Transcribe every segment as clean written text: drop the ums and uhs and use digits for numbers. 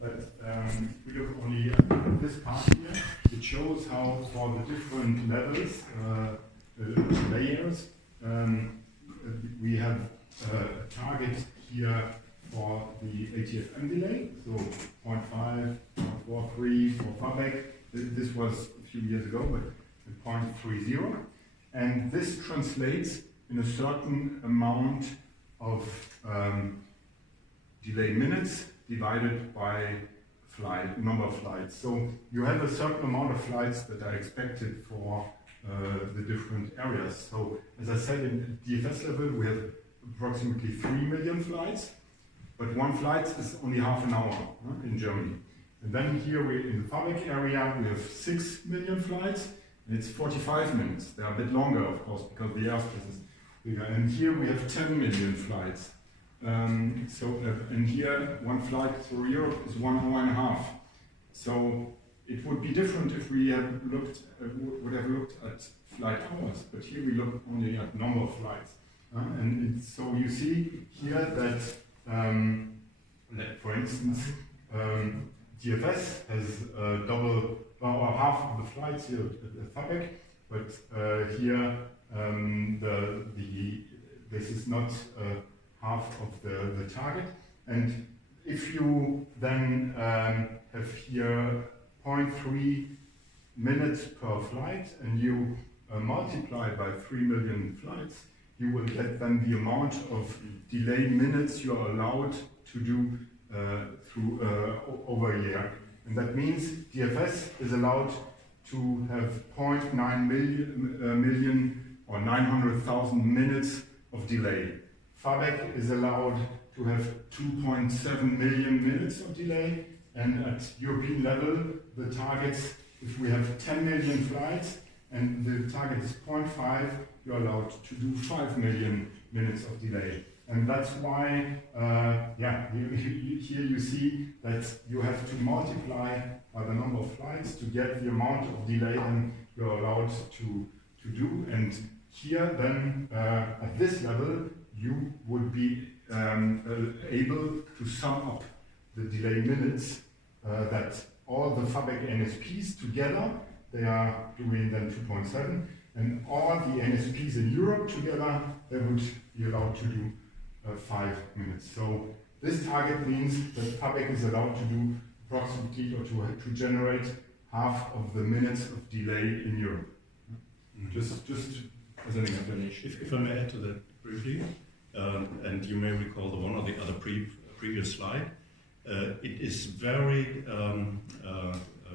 but if we look only at this part here, it shows how for the different levels, layers, we have a target here for the ATFM delay, so 0.5, 0.43 for FABEC. This was a few years ago, but 0.30. And this translates in a certain amount of delay minutes divided by number of flights. So you have a certain amount of flights that are expected for the different areas. So as I said, in DFS level, we have approximately 3 million flights, but one flight is only half an hour in Germany. And then here in the FABEC area, we have 6 million flights, and it's 45 minutes. They are a bit longer, of course, because the airspace is bigger. And here we have 10 million flights. And here, one flight through Europe is 1 hour and a half. So it would be different if we would have looked at flight hours, but here we look only at number of flights. So you see here that, for instance, DFS has double or half of the flights here at FABEC, but here this is not half of the target. And if you then have here 0.3 minutes per flight and you multiply by 3 million flights, you will get then the amount of delay minutes you are allowed to do over a year. And that means DFS is allowed to have 0.9 million or 900,000 minutes of delay. FABEC is allowed to have 2.7 million minutes of delay, and at European level, the targets, if we have 10 million flights and the target is 0.5, you're allowed to do 5 million minutes of delay. And that's why, here you see that you have to multiply by the number of flights to get the amount of delay then you're allowed to do. And here then, at this level, you would be able to sum up the delay minutes that all the FABEC NSPs together, they are doing then 2.7, and all the NSPs in Europe together, they would be allowed to do 5 minutes. So this target means that FABEC is allowed to do approximately, or to generate half of the minutes of delay in Europe. Just as an explanation. If I may add to that briefly, and you may recall the one or the other previous slide, it is very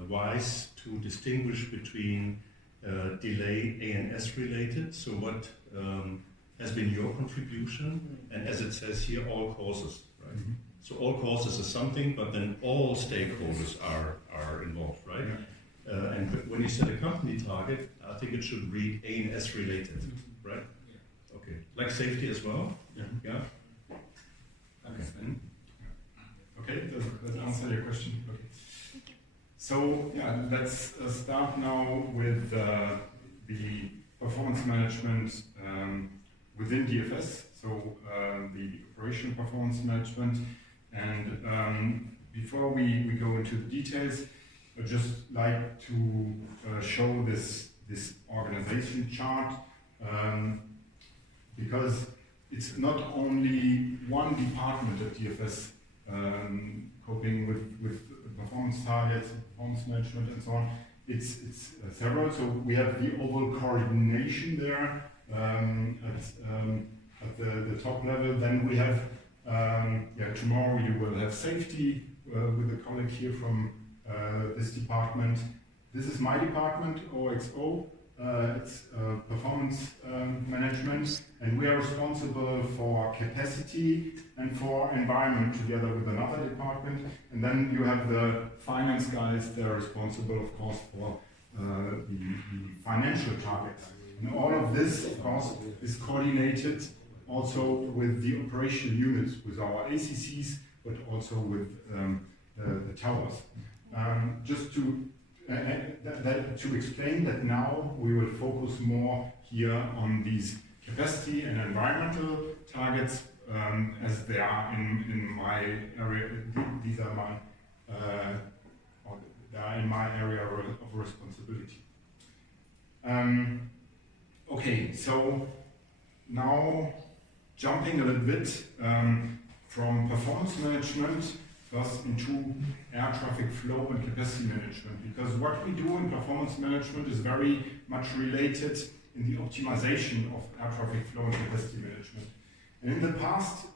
wise to distinguish between delay ANS related, so what has been your contribution, and as it says here, all causes, right? Mm-hmm. So all causes is something, but then all stakeholders are involved, right? Yeah. And when you set a company target, I think it should read ANS related, right? Yeah. Okay. Like safety as well? Yeah. Yeah? Okay. Okay, does that answer your question? Okay. So, yeah, let's start now with the performance management within DFS, so the operational performance management. And before we go into the details, I'd just like to show this organization chart, because it's not only one department at DFS coping with performance targets, performance management, and so on. It's several. So we have the overall coordination there at the top level. Then we have tomorrow you will have safety with a colleague here from this department. This is my department, OXO. It's performance management, and we are responsible for capacity and for environment together with another department. And then you have the finance guys, they're responsible, of course, for the financial targets. And all of this, of course, is coordinated also with the operational units, with our ACCs, but also with the towers. Just to explain that now we will focus more here on these capacity and environmental targets as they are in my area. These are are in my area of responsibility. Okay, so now jumping a little bit from performance management first into air traffic flow and capacity management, because what we do in performance management is very much related in the optimization of air traffic flow and capacity management. And in the past,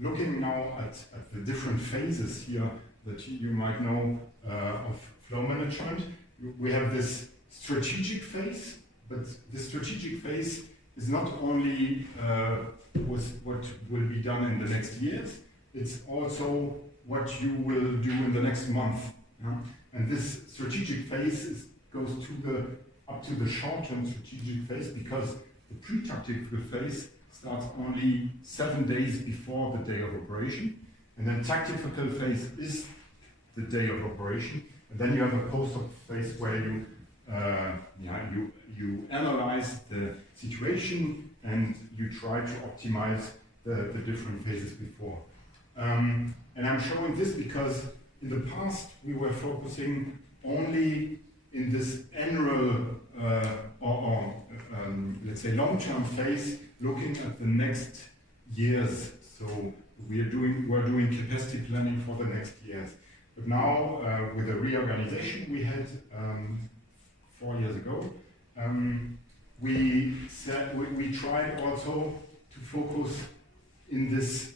looking now at the different phases here that you might know of flow management, we have this strategic phase, but the strategic phase is not only what will be done in the next years, it's also what you will do in the next month. Yeah? And this strategic phase goes up to the short-term strategic phase, because the pre-tactical phase starts only 7 days before the day of operation, and then tactical phase is the day of operation, and then you have a post-op phase where you analyze the situation and you try to optimize the different phases before. And I'm showing this because in the past we were focusing only in this annual let's say long-term phase, looking at the next years. So we're doing capacity planning for the next years. But now with the reorganization we had 4 years ago, we tried also to focus in this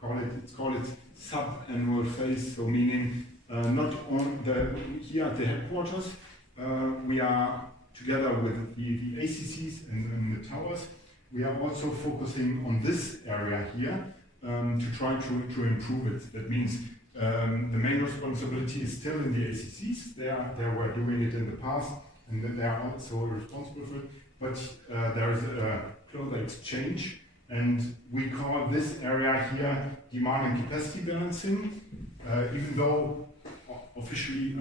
call it sub-annual phase. So meaning not on here at the headquarters, we are together with the ACCs and the towers. We are also focusing on this area here to try to improve it. That means the main responsibility is still in the ACCs. They were doing it in the past, and they are also responsible for it. But there is a closer exchange, and we call this area here demand and capacity balancing, even though officially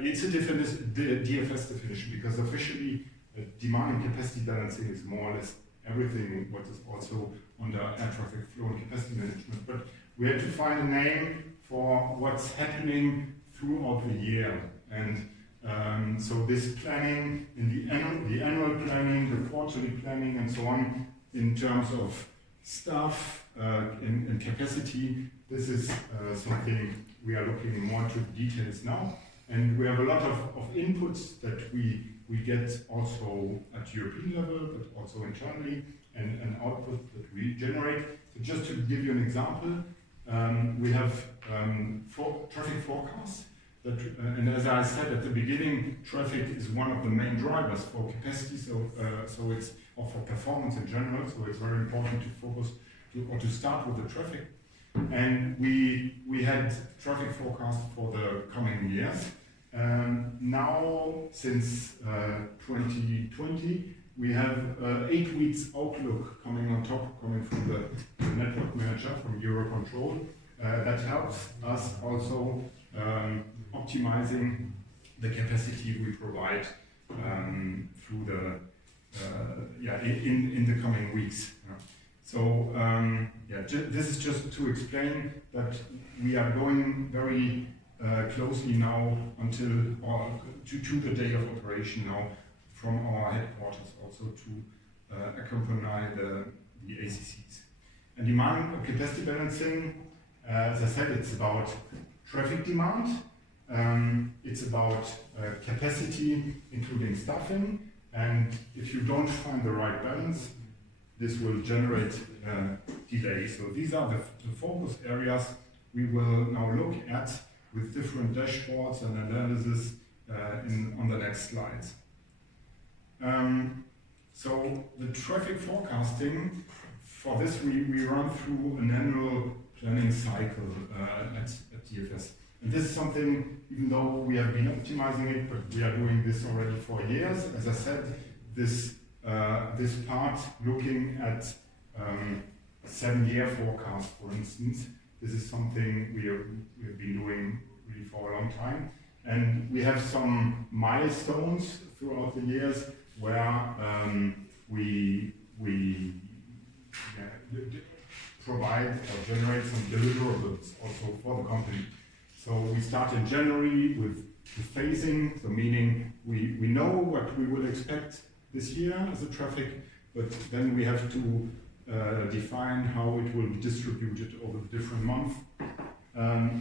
it's a DFS definition, because officially demand and capacity balancing is more or less everything what is also under air traffic flow and capacity management. But we had to find a name for what's happening throughout the year. And so this planning, in the annual planning, the quarterly planning, and so on, in terms of staff and capacity, this is something we are looking more into details now. And we have a lot of inputs that we get also at European level, but also internally, and output that we generate. So just to give you an example, we have traffic forecasts. And as I said at the beginning, traffic is one of the main drivers for capacity, so it's, or for performance in general, so it's very important to focus to start with the traffic. And we had traffic forecasts for the coming years. Now, since 2020, we have 8 weeks outlook coming on top, coming from the network manager from Eurocontrol. That helps us also optimizing the capacity we provide through the in the coming weeks. So this is just to explain that we are going very closely now until to the day of operation now from our headquarters also to accompany the ACCs. And demand capacity balancing, as I said, it's about traffic demand, it's about capacity, including staffing, and if you don't find the right balance, this will generate delays. So these are the focus areas we will now look at with different dashboards and analysis on the next slides. So the traffic forecasting, for this we run through an annual planning cycle at DFS. And this is something, even though we have been optimizing it, but we are doing this already for years. As I said, this part, looking at 7-year forecast, for instance, this is something we have been doing really for a long time. And we have some milestones throughout the years where we provide or generate some deliverables also for the company. So we start in January with the phasing, so meaning we know what we will expect this year as a traffic, but then we have to define how it will be distributed over the different months.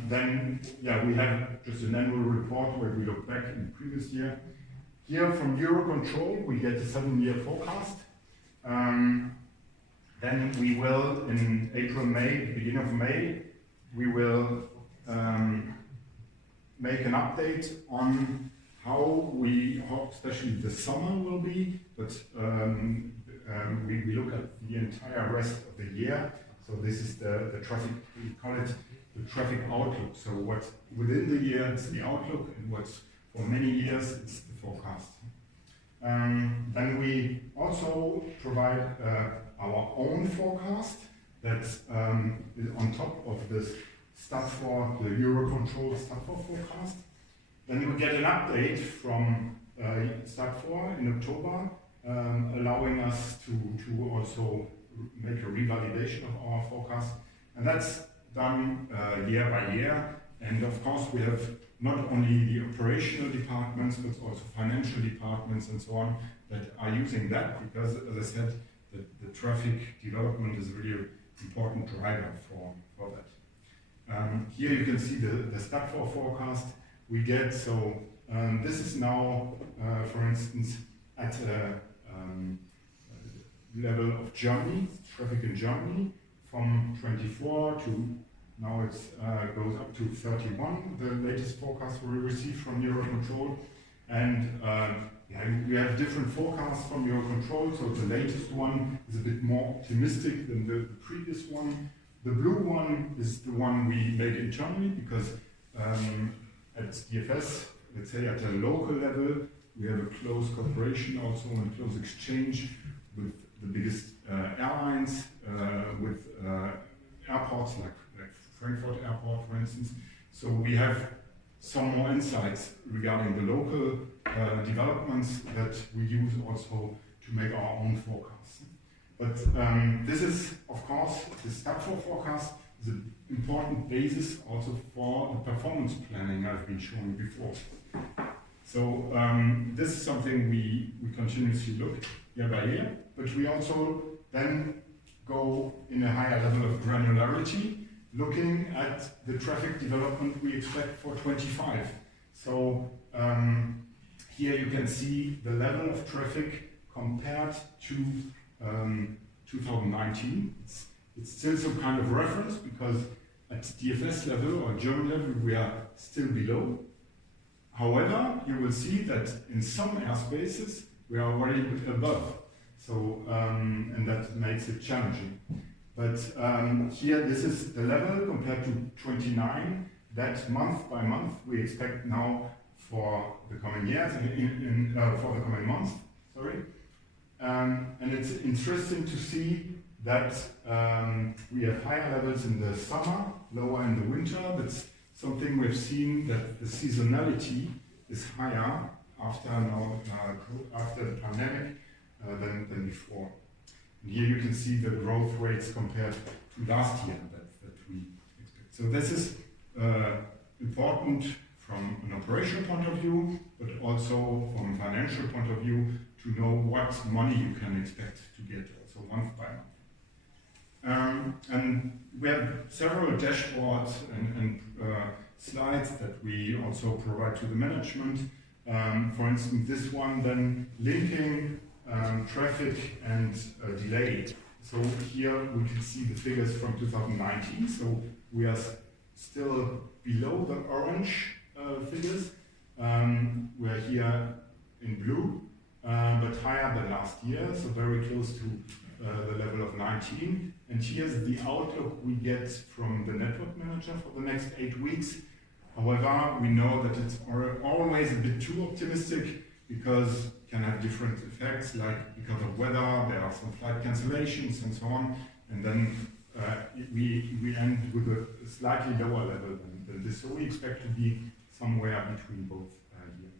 Then we have just an annual report where we look back in the previous year. Here from Eurocontrol we get a 7-year forecast. Then we will, in April, May, beginning of May, we will make an update on how especially the summer will be, but we look at the entire rest of the year. So this is the traffic, we call it the traffic outlook. So what within the year it's the outlook, and what's for many years it's the forecast. Then we also provide our own forecast that's is on top of this STATFOR, the Eurocontrol STATFOR forecast. Then we get an update from STATFOR in October, allowing us to also make a revalidation of our forecast. And that's done year by year. And of course we have not only the operational departments, but also financial departments and so on that are using that, because as I said, the traffic development is really an important driver for that. Here you can see the STATFOR forecast we get. So this is now, for instance, at a level of Germany, traffic in Germany, from 24 to now it goes up to 31, the latest forecast we received from Eurocontrol. And we have different forecasts from Eurocontrol, so the latest one is a bit more optimistic than the previous one. The blue one is the one we made internally, because at DFS, let's say at a local level, we have a close cooperation also and close exchange with the biggest airlines, with airports like Frankfurt Airport, for instance. So we have some more insights regarding the local developments that we use also to make our own forecasts. But this is, of course, the STATFOR forecast is an important basis also for the performance planning I've been showing before. So this is something we continuously look year by year, but we also then go in a higher level of granularity, looking at the traffic development we expect for 25. So here you can see the level of traffic compared to 2019. It's still some kind of reference, because at DFS level or German level we are still below. However, you will see that in some airspaces we are already above. So and that makes it challenging. But here, this is the level compared to 29. That month by month we expect now for the coming years, for the coming months. Sorry, and it's interesting to see that we have higher levels in the summer, lower in the winter. That's something we've seen, that the seasonality is higher after the pandemic than before. And here you can see the growth rates compared to last year that we expect. So this is important from an operational point of view, but also from a financial point of view, to know what money you can expect to get also month by month. And we have several dashboards and slides that we also provide to the management. For instance, this one then linking traffic and delay. So here we can see the figures from 2019. So we are still below the orange figures. We're here in blue, but higher than last year, so very close to the level of 19. And here's the outlook we get from the network manager for the next 8 weeks. However, we know that it's always a bit too optimistic, because it can have different effects, like because of weather, there are some flight cancellations and so on, and then we end with a slightly lower level than this. So we expect to be somewhere between both here.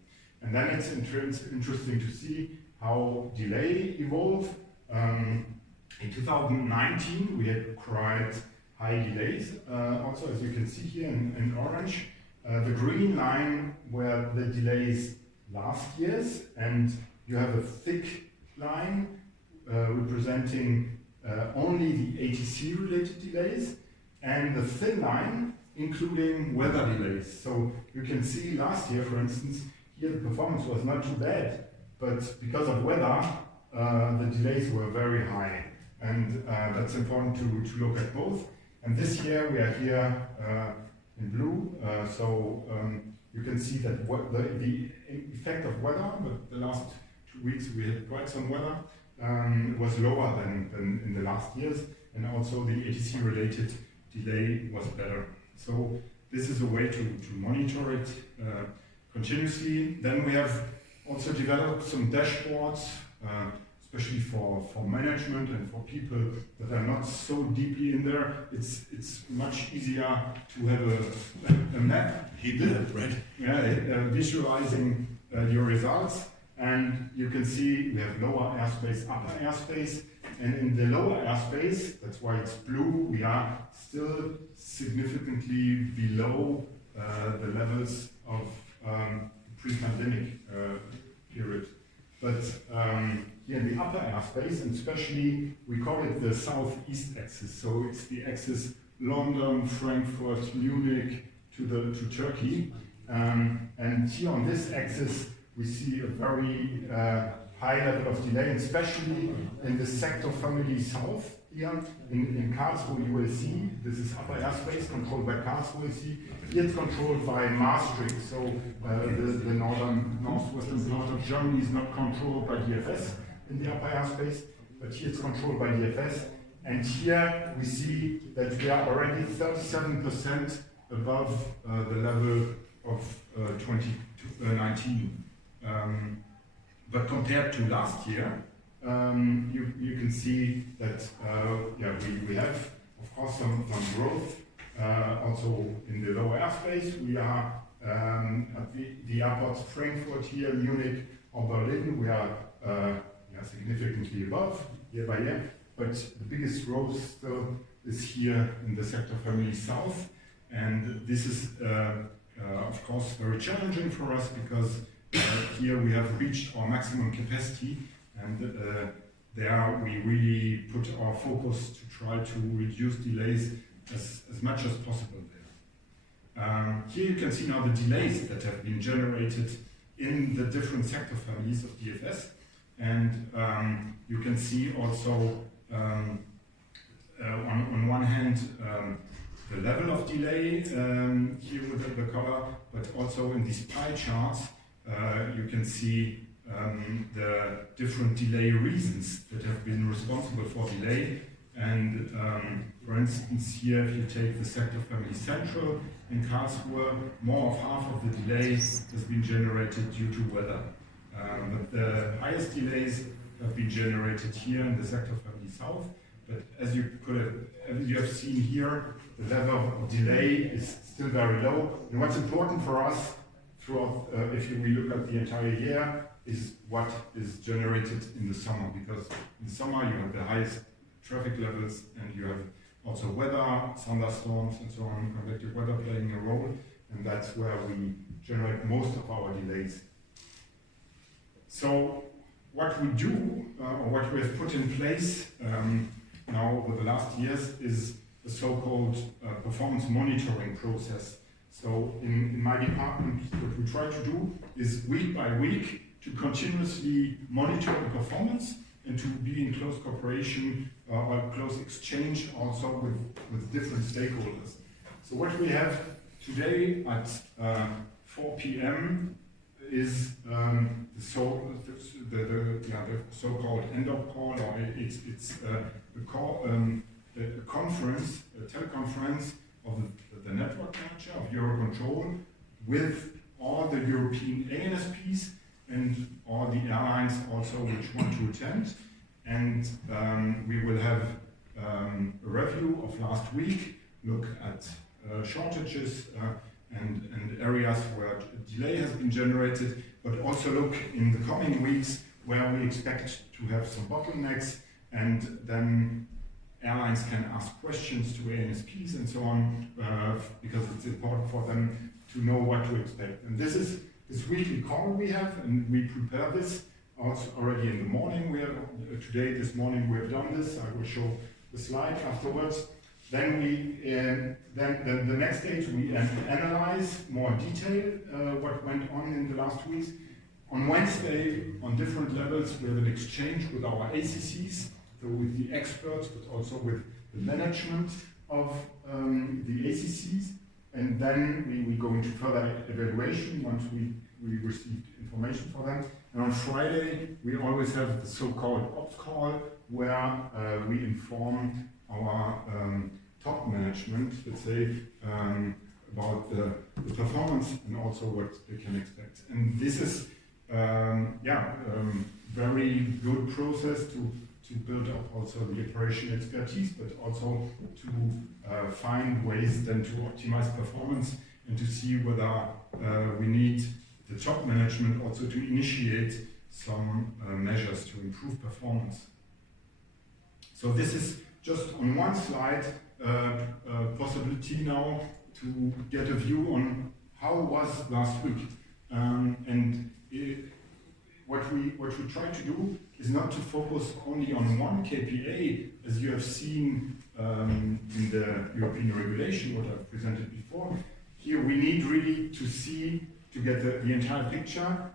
And then it's interesting to see how delay evolve. In 2019, we had quite high delays, also as you can see here in orange. The green line were the delays last year's, and you have a thick line representing only the ATC related delays, and the thin line including weather delays. So you can see last year, for instance, here the performance was not too bad, but because of weather, the delays were very high. And that's important to look at both. And this year we are here in blue, so you can see that the effect of weather, but the last 2 weeks we had quite some weather, was lower than in the last years, and also the ATC related delay was better. So this is a way to monitor it continuously. Then we have also developed some dashboards, especially for management and for people that are not so deeply in there. It's much easier to have a map. Right? Yeah, visualizing your results. And you can see we have lower airspace, upper airspace. And in the lower airspace, that's why it's blue, we are still significantly below the levels of pre-pandemic period. But here in the upper airspace, and especially we call it the southeast axis. So it's the axis London, Frankfurt, Munich to Turkey. And here on this axis, we see a very high level of delay, especially in the sector family south here. In Karlsruhe, you will see this is upper airspace controlled by Karlsruhe. Here it's controlled by Maastricht, so the northwestern part of Germany is not controlled by DFS in the upper airspace, but here it's controlled by DFS. And here we see that we are already 37% above the level of 2019. But compared to last year, you can see that we have, of course, some growth. Also in the lower airspace, we are at the airports Frankfurt here, Munich or Berlin, we are significantly above year by year. But the biggest growth still is here in the sector family south. And this is, of course, very challenging for us because here we have reached our maximum capacity, and there we really put our focus to try to reduce delays as much as possible there. Here you can see now the delays that have been generated in the different sector families of DFS, and you can see also on one hand the level of delay here with the color, but also in these pie charts you can see the different delay reasons that have been responsible for delay. And for instance, here if you take the sector family central in Karlsruhe, more of half of the delays has been generated due to weather. But the highest delays have been generated here in the sector family south. But as you have seen here, the level of delay is still very low. And what's important for us throughout, if we look at the entire year, is what is generated in the summer, because in summer you have the highest traffic levels and you have also weather, thunderstorms and so on, convective weather playing a role, and that's where we generate most of our delays. So what we do, or what we have put in place now over the last years, is the so-called performance monitoring process. So in my department, what we try to do is week by week to continuously monitor the performance and to be in close cooperation or close exchange also with different stakeholders. So what we have today at 4 p.m. is the so-called end-of call, or it's a conference, a teleconference of the network manager of Eurocontrol with all the European ANSPs and all the airlines also which want to attend. And we will have a review of last week, look at shortages and areas where delay has been generated, but also look in the coming weeks where we expect to have some bottlenecks, and then airlines can ask questions to ANSPs and so on, because it's important for them to know what to expect. And this is this weekly call we have, and we prepare this also already in the morning. This morning we have done this. I will show the slide afterwards. Then the next stage we analyze more detail what went on in the last weeks. On Wednesday, on different levels, we have an exchange with our ACCs, so with the experts, but also with the management of the ACCs. And then we go into further evaluation once we received information for them. And on Friday, we always have the so-called ops call, where we inform our top management, let's say, about the performance and also what they can expect. And this is very good process to build up also the operation expertise, but also to find ways then to optimize performance and to see whether we need the top management also to initiate some measures to improve performance. So this is just on one slide possibility now to get a view on how was last week. What we try to do is not to focus only on one KPI, as you have seen in the European regulation, what I've presented before. Here we need really to get the entire picture,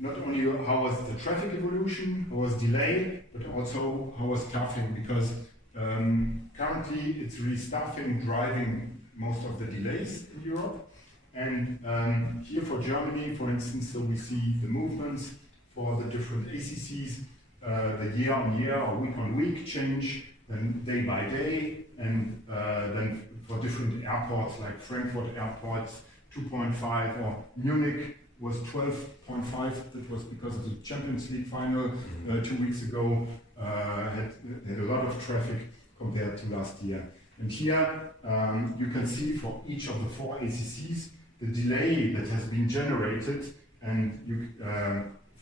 not only how was the traffic evolution, how was delay, but also how was staffing, because currently it's really staffing driving most of the delays in Europe. And here for Germany, for instance, so we see the movements for the different ACCs, the year-on-year or week-on-week change, then day by day, and then for different airports like Frankfurt airports, 2.5, or Munich was 12.5. That was because of the Champions League final 2 weeks ago. Had a lot of traffic compared to last year. And here you can see for each of the 4 ACCs the delay that has been generated, and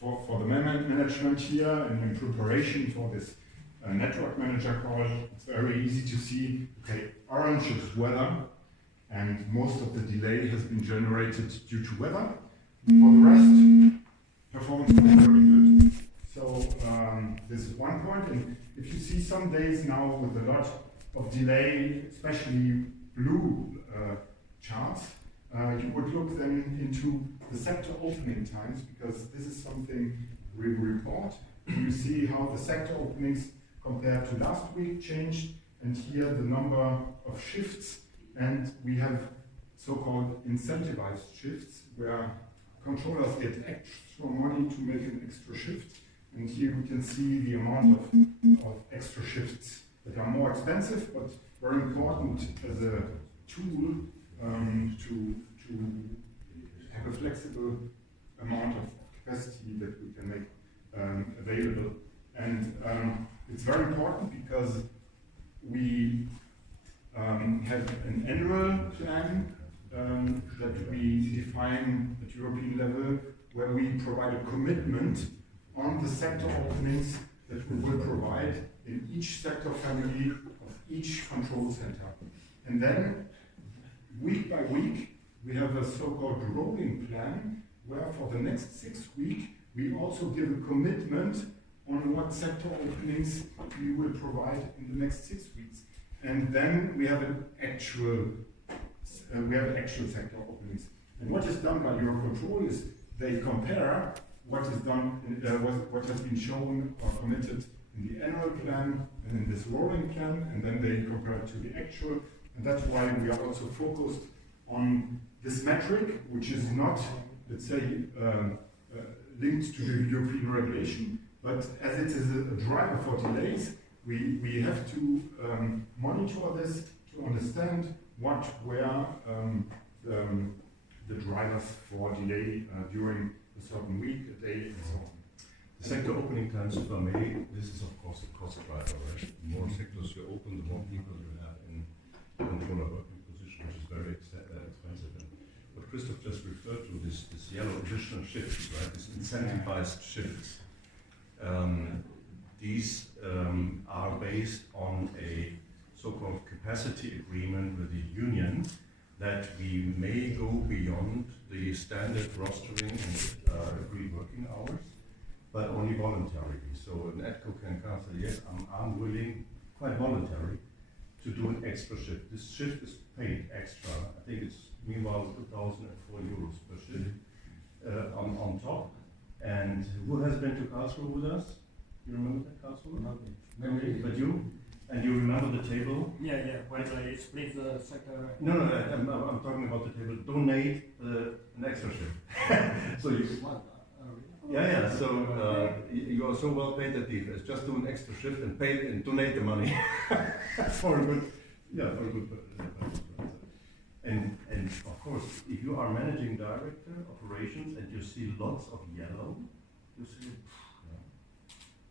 for the management here and in preparation for this network manager call, it's very easy to see, okay, orange is weather, and most of the delay has been generated due to weather. For the rest, performance is very good. So this is one point, and if you see some days now with a lot of delay, especially blue charts, you would look then into the sector opening times, because this is something we report. You see how the sector openings compared to last week changed, and here the number of shifts, and we have so-called incentivized shifts, where controllers get extra money to make an extra shift, and here we can see the amount of extra shifts that are more expensive, but very important as a tool to have a flexible amount of capacity that we can make available. And it's very important because we have an annual plan that we define at European level, where we provide a commitment on the sector openings that we will provide in each sector family of each control center. And then week by week, we have a so-called rolling plan, where for the next 6 weeks, we also give a commitment on what sector openings we will provide in the next 6 weeks. And then we have an actual sector openings. And what is done by Eurocontrol is they compare what is done, what has been shown or committed in the annual plan and in this rolling plan, and then they compare it to the actual. And that's why we are also focused on this metric, which is not, let's say, linked to the European regulation, but as it is a driver for delays, we have to monitor this to understand what were the drivers for delay during a certain week, a day, and so on. The sector opening times, if I may, this is of course a cost driver, right? The more sectors you open, the more people you have in controller working position, which is very expensive. And what Christoph just referred to, this yellow additional shifts, right? These incentivized shifts. these are based on a so-called capacity agreement with the union that we may go beyond the standard rostering and agreed working hours, but only voluntarily. So an ETCO can cancel, yes, I'm willing, quite voluntary, to do an extra shift. This shift is paid extra. I think it's meanwhile 2,004 euros per shift on top. And who has been to Karlsruhe with us? You remember that, Karlsruhe? Not me. Okay, but you? And you remember the table? Yeah, when I split the sector. No, I'm talking about the table. Donate an extra shift. So you. Yeah. So you are so well paid at DFS. Just do an extra shift and pay and donate the money for a good. Yeah, for a good. And of course, if you are managing director operations and you see lots of yellow, you see,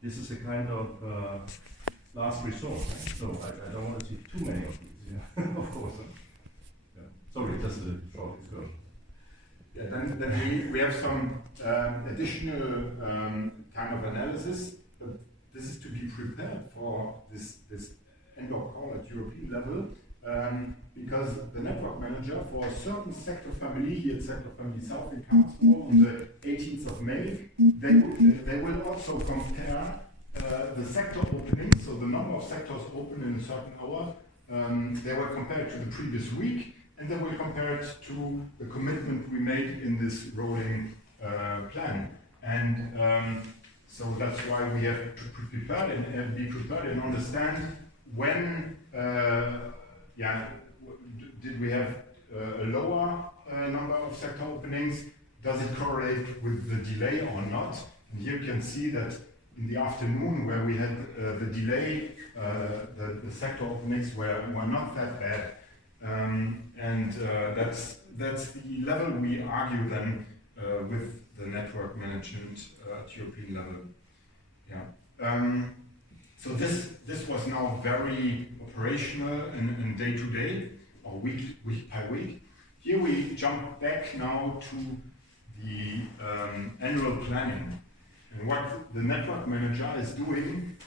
this is a kind of last resort. Right? So I don't want to see too many of these. Yeah, of course. Yeah. Sorry, just a short excursion. Yeah, then we have some additional kind of analysis, but this is to be prepared for this end of call at European level. Because the network manager for a certain sector family here at Sector Family South in Karlsruhe on the 18th of May, they will also compare the sector openings, so the number of sectors open in a certain hour, they will compare it to the previous week, and they will compare it to the commitment we made in this rolling plan. And so that's why we have to be prepared and understand when did we have a lower number of sector openings? Does it correlate with the delay or not? And here you can see that in the afternoon where we had the delay, the sector openings were not that bad. That's the level we argue then with the network management at European level. Yeah. So this was now very operational and day to day or week by week. Here we jump back now to the annual planning and what the network manager is doing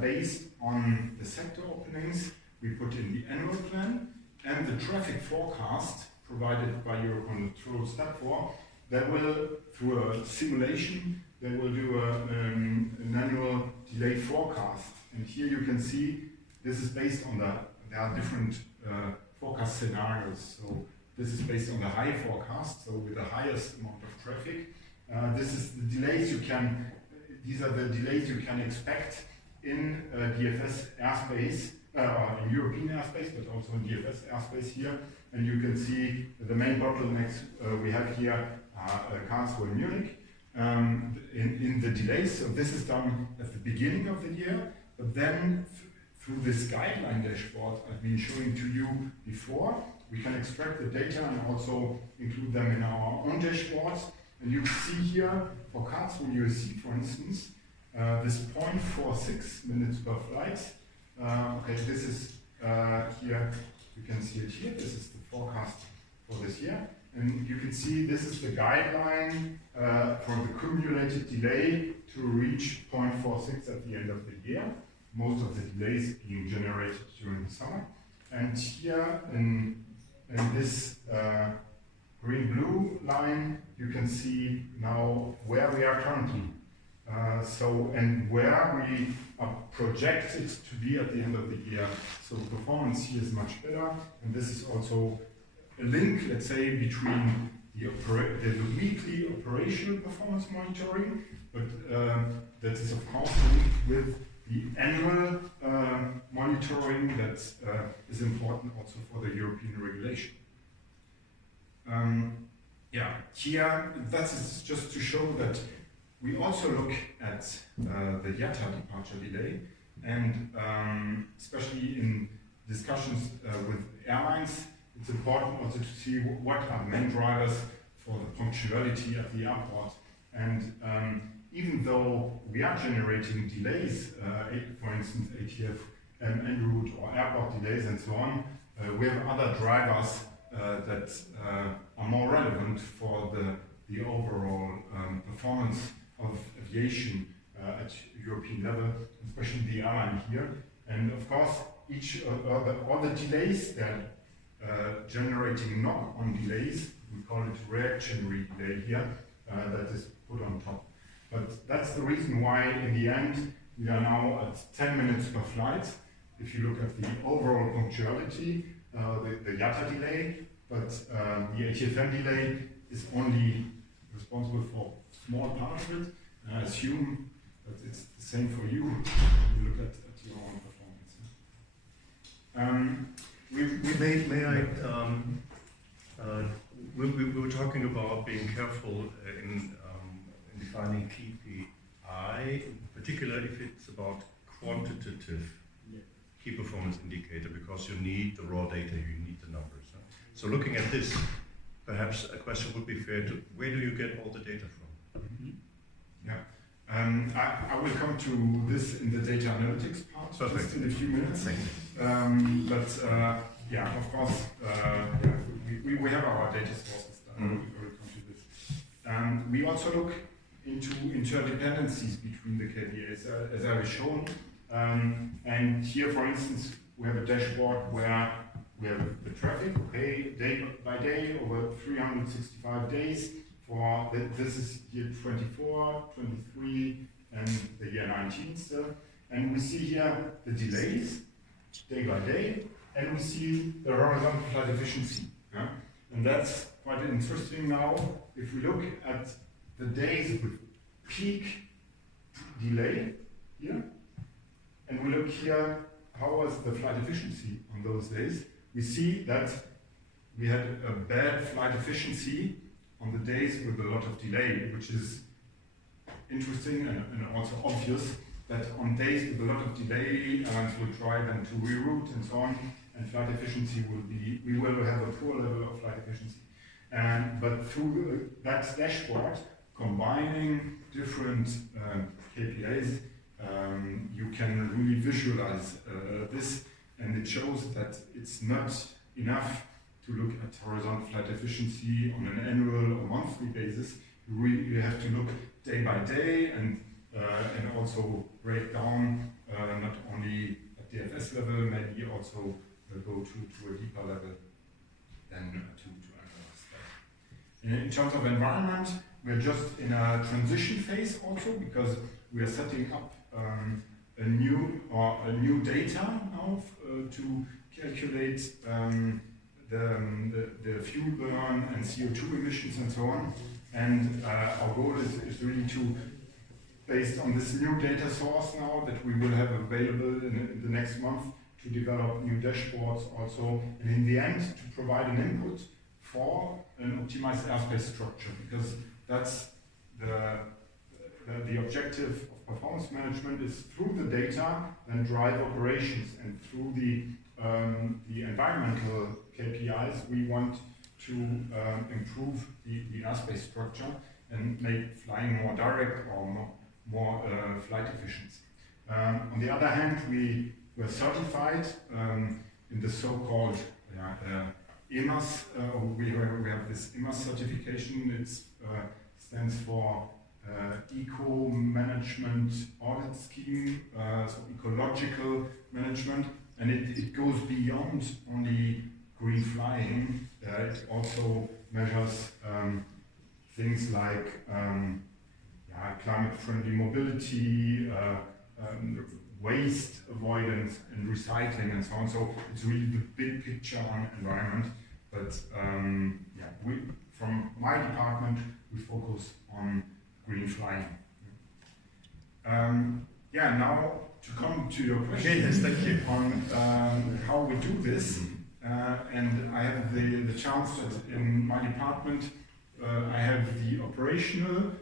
based on the sector openings we put in the annual plan and the traffic forecast provided by Eurocontrol Stadtfor. They will, through a simulation, they will do an annual delay forecast. And here you can see this is based on there are different forecast scenarios. So this is based on the high forecast, so with the highest amount of traffic. This is the delays these are the delays you can expect in DFS airspace, in European airspace, but also in DFS airspace here. And you can see the main bottlenecks we have here are Karlsruhe and Munich in the delays. So this is done at the beginning of the year, but then through this guideline dashboard I've been showing to you before, we can extract the data and also include them in our own dashboards. And you see here for Karlsruhe, you see, for instance, this 0.46 minutes per flight. Okay, this is here, you can see it here. This is the forecast for this year. And you can see this is the guideline for the cumulated delay to reach 0.46 at the end of the year. Most of the delays being generated during the summer. And here in this green-blue line, you can see now where we are currently. And where we are projected to be at the end of the year. So performance here is much better. And this is also a link, let's say, between the weekly operational performance monitoring, but that is of course linked with the annual monitoring that is important also for the European regulation. Here that is just to show that we also look at the IATA departure delay, and especially in discussions with airlines, it's important also to see what are the main drivers for the punctuality at the airport. And even though we are generating delays, for instance, ATF en route or airport delays and so on, we have other drivers that are more relevant for the overall performance of aviation at European level, especially the airline here. And of course, all the delays that generating knock-on delays, we call it reactionary delay here, that is put on top. But that's the reason why in the end we are now at 10 minutes per flight. If you look at the overall punctuality, the IATA delay, but the ATFM delay is only responsible for a small part of it. And I assume that it's the same for you when you look at your own performance. We were talking about being careful in defining KPI, in particular if it's about quantitative key performance indicator, because you need the raw data, you need the numbers. Huh? So looking at this, perhaps a question would be fair to, where do you get all the data from? Yeah. I will come to this in the data analytics part just in a few minutes. Yeah, of course, we have our data sources. We will come to this. We also look into interdependencies between the KPIs, as I was shown. And here, for instance, we have a dashboard where we have the traffic, okay, day by day over 365 days. This is year 24, 23, and the year 19 still. And we see here the delays day by day, and we see the horizontal flight efficiency. Yeah? And that's quite interesting now. If we look at the days with peak delay here, and we look here, how was the flight efficiency on those days? We see that we had a bad flight efficiency on the days with a lot of delay, which is interesting and also obvious that on days with a lot of delay, airlines will try then to reroute and so on, and flight efficiency we will have a poor level of flight efficiency. But through that dashboard, combining different KPIs, you can really visualize this, and it shows that it's not enough to look at horizontal flight efficiency on an annual or monthly basis. You have to look day by day and also break down not only at DFS level, maybe also go to a deeper level than to analyze that. In terms of environment, we're just in a transition phase also, because we are setting up a new data now to calculate the fuel burn and CO2 emissions and so on. And our goal is really to, based on this new data source now that we will have available in the next month, to develop new dashboards also, and in the end to provide an input for an optimized airspace structure, because that's the objective of performance management is through the data and drive operations, and through the environmental KPIs we want to improve the airspace structure and make flying more direct or more flight efficiency. On the other hand, we were certified in the so-called EMAS. We have this EMAS certification. It stands for Eco Management Audit Scheme, so ecological management, and it goes beyond only green flying. It also measures things like climate-friendly mobility, waste avoidance and recycling and so on. So it's really the big picture on environment. But from my department, we focus on green flying. Now to come to your question, yes, thank you. On how we do this, and I have the chance that in my department I have the operational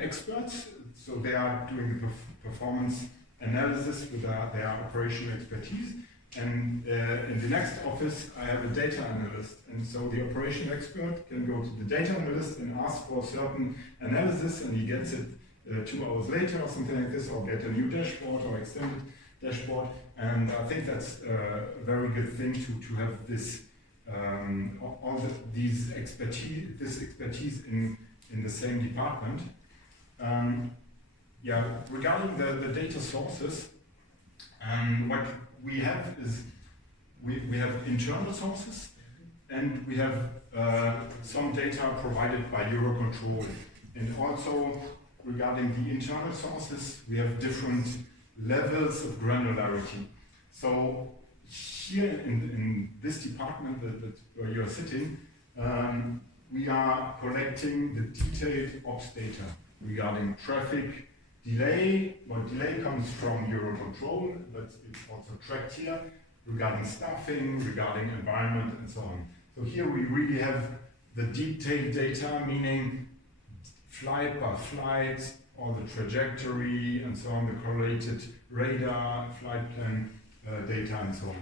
experts, so they are doing the performance analysis with their operational expertise. And in the next office, I have a data analyst, and so the operational expert can go to the data analyst and ask for a certain analysis, and he gets it 2 hours later or something like this, or get a new dashboard or extended dashboard. And I think that's a very good thing to have this this expertise in the same department. Yeah, regarding the data sources, what we have is we have internal sources and we have some data provided by Eurocontrol. And also regarding the internal sources, we have different levels of granularity. So here in this department where you are sitting, we are collecting the detailed ops data regarding traffic delay. Well, delay comes from Eurocontrol, but it's also tracked here regarding staffing, regarding environment, and so on. So here we really have the detailed data, meaning flight by flight, or the trajectory, and so on, the correlated radar, flight plan data, and so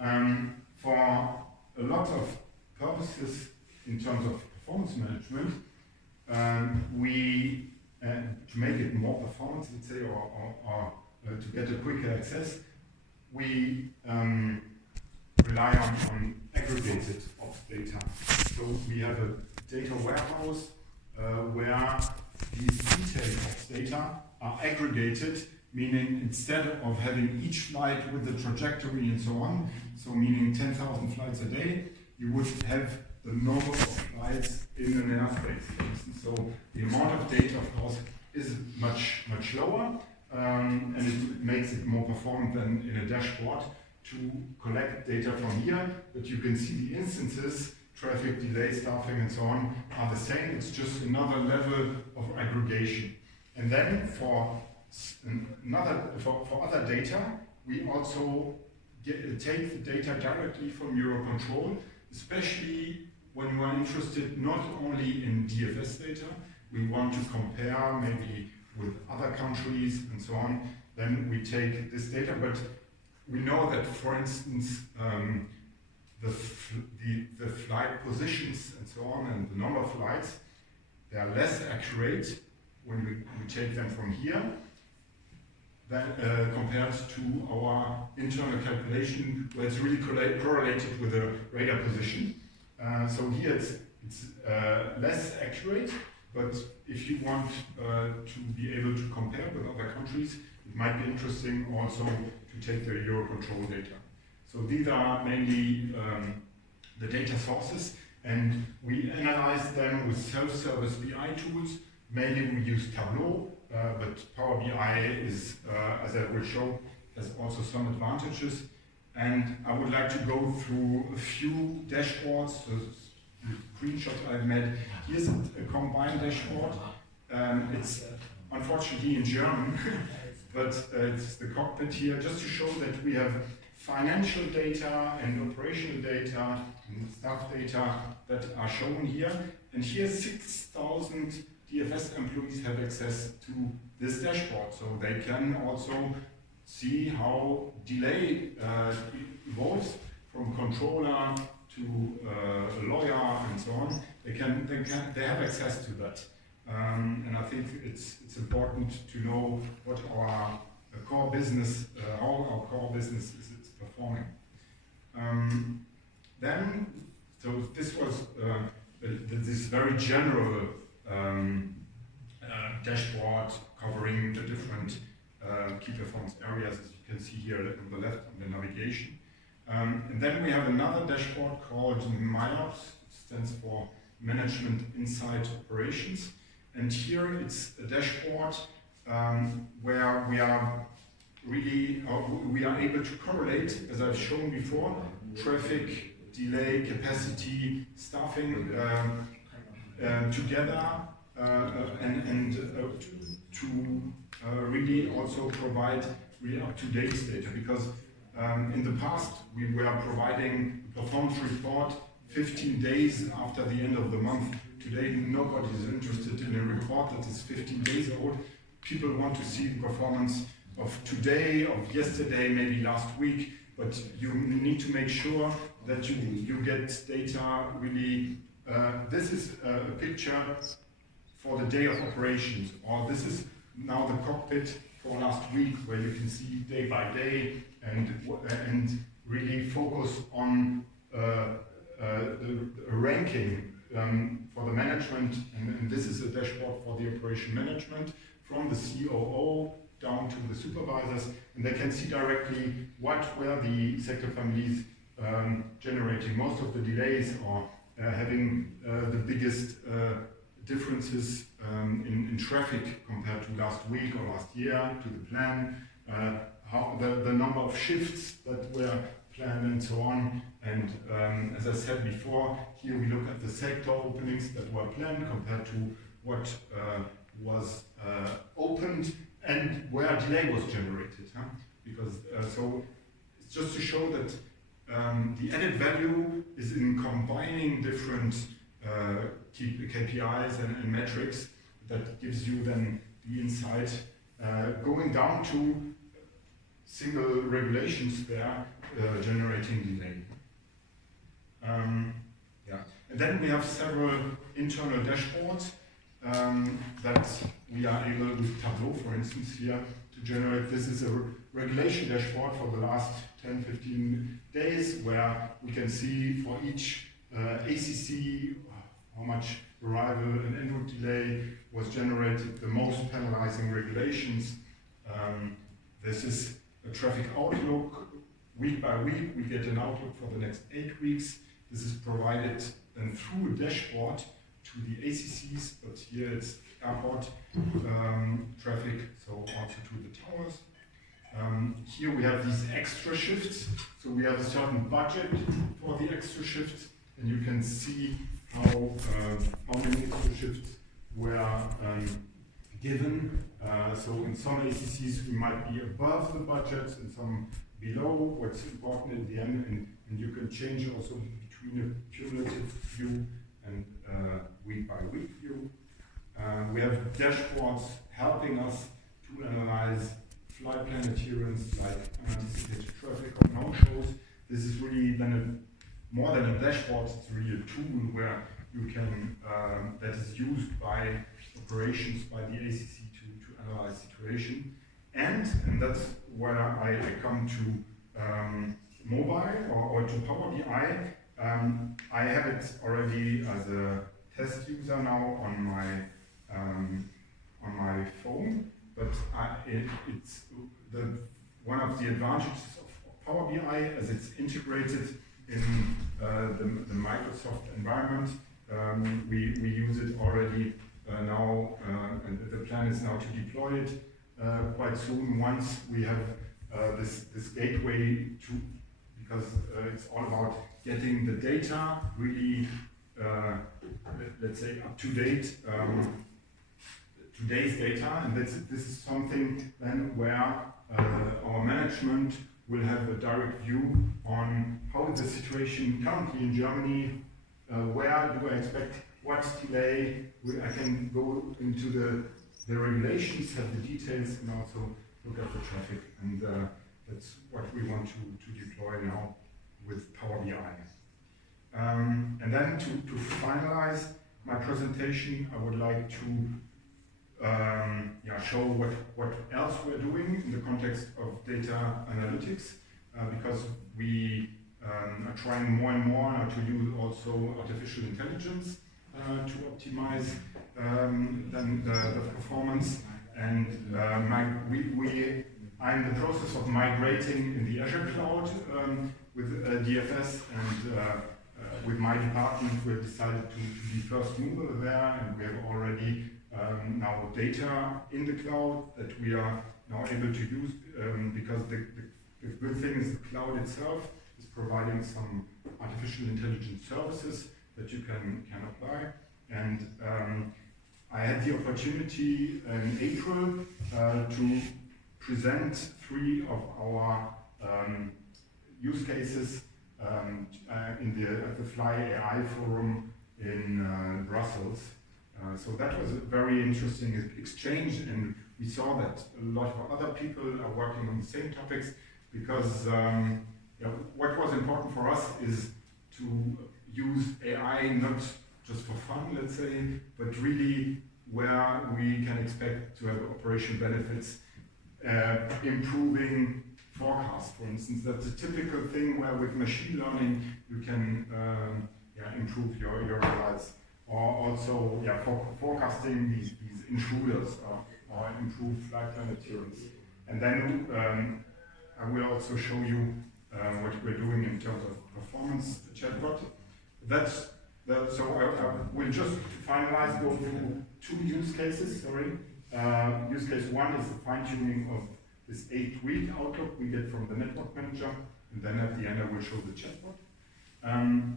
on. For a lot of purposes in terms of performance management, to make it more performance, let's say, or to get a quicker access, we rely on aggregated ops data. So we have a data warehouse where these detailed ops data are aggregated, meaning instead of having each flight with the trajectory and so on, so meaning 10,000 flights a day, you would have the number of flights in an airspace, for instance. So the amount of data, of course, is much lower, and it makes it more performant than in a dashboard to collect data from here, but you can see the instances, traffic, delay, staffing, and so on, are the same. It's just another level of aggregation. And then for other data, we also take the data directly from Eurocontrol, especially when we are interested not only in DFS data, we want to compare maybe with other countries and so on, then we take this data. But we know that, for instance, the flight positions and so on, and the number of flights, they are less accurate when we take them from here than compared to our internal calculation, where it's really correlated with the radar position. So here it's less accurate, but if you want to be able to compare with other countries, it might be interesting also to take the Eurocontrol data. So these are mainly the data sources, and we analyze them with self-service BI tools. Mainly we use Tableau, but Power BI is, as I will show, has also some advantages. And I would like to go through a few dashboards. So the screenshot I've made. Here's a combined dashboard. It's unfortunately in German, but it's the cockpit here, just to show that we have financial data and operational data and staff data that are shown here. And here 6,000 DFS employees have access to this dashboard, so they can also see how delay evolves from controller to a lawyer and so on. They have access to that, and I think it's important to know what our core business, how our core business is performing. So this was this very general dashboard covering the different key performance areas, as you can see here on the left on the navigation. And then we have another dashboard called MIOPS, it stands for Management Insight Operations. And here it's a dashboard where we are really, we are able to correlate, as I've shown before, traffic, delay, capacity, staffing together, and to really also provide really up-to-date data, because in the past we were providing a performance report 15 days after the end of the month. Today nobody is interested in a report that is 15 days old. People want to see the performance of today, of yesterday, maybe last week, but you need to make sure that you get data really. This is a picture for the day of operations, or this is now the cockpit for last week, where you can see day by day and really focus on the ranking for the management, and this is a dashboard for the operation management from the COO down to the supervisors, and they can see directly what were the sector families generating most of the delays or having the biggest differences in traffic compared to last week or last year to the plan, how the number of shifts that were planned and so on. And as I said before, here we look at the sector openings that were planned compared to what was opened and where delay was generated. Huh? Because so it's just to show that the added value is in combining different KPIs and metrics that gives you then the insight, going down to single regulations there generating delay. Yeah. And then we have several internal dashboards that we are able with Tableau, for instance, here to generate. This is a regulation dashboard for the last 10-15 days where we can see for each ACC how much arrival and en route delay was generated, the most penalizing regulations. This is a traffic outlook. Week by week, we get an outlook for the next 8 weeks. This is provided then through a dashboard to the ACCs, but here it's airport traffic, so also to the towers. Here we have these extra shifts, so we have a certain budget for the extra shifts, and you can see how many extra shifts were given. So in some ACCs we might be above the budget, in some below. What's important in the end, and you can change also between a cumulative view and week by week view. We have dashboards helping us to analyze flight plan adherence, like unanticipated traffic or no-shows. This is really then more than a dashboard, it's really a tool where you can, that is used by operations, by the ACC to analyze situation. And that's where I come to mobile or to Power BI. I have it already as a test user now on my phone, but it's one of the advantages of Power BI as it's integrated in the Microsoft environment. We use it already now, and the plan is now to deploy it quite soon once we have this gateway to, because it's all about getting the data really, let's say, up to date, today's data, and this is something then where our management will have a direct view on how is the situation currently in Germany, where do I expect what delay. I can go into the regulations, have the details, and also look at the traffic, and that's what we want to deploy now with Power BI. And then to finalize my presentation, I would like to show what else we're doing in the context of data analytics, because we are trying more and more now to use also artificial intelligence to optimize then the performance. And I'm in the process of migrating in the Azure cloud with DFS, and with my department we have decided to be first mover there, and we have already now data in the cloud that we are now able to use, because the good thing is the cloud itself is providing some artificial intelligence services that you can apply. And I had the opportunity in April to present 3 of our use cases at the Fly AI Forum in Brussels. So that was a very interesting exchange, and we saw that a lot of other people are working on the same topics, because what was important for us is to use AI not just for fun, let's say, but really where we can expect to have operational benefits, improving forecasts, for instance. That's a typical thing where with machine learning you can improve your results. Or also for forecasting these intruders or improve flight plan adherence. And then I will also show you what we're doing in terms of performance chatbot. So I will just finalize, go through two use cases, sorry. Use case one is the fine-tuning of this 8-week outlook we get from the network manager, and then at the end I will show the chatbot.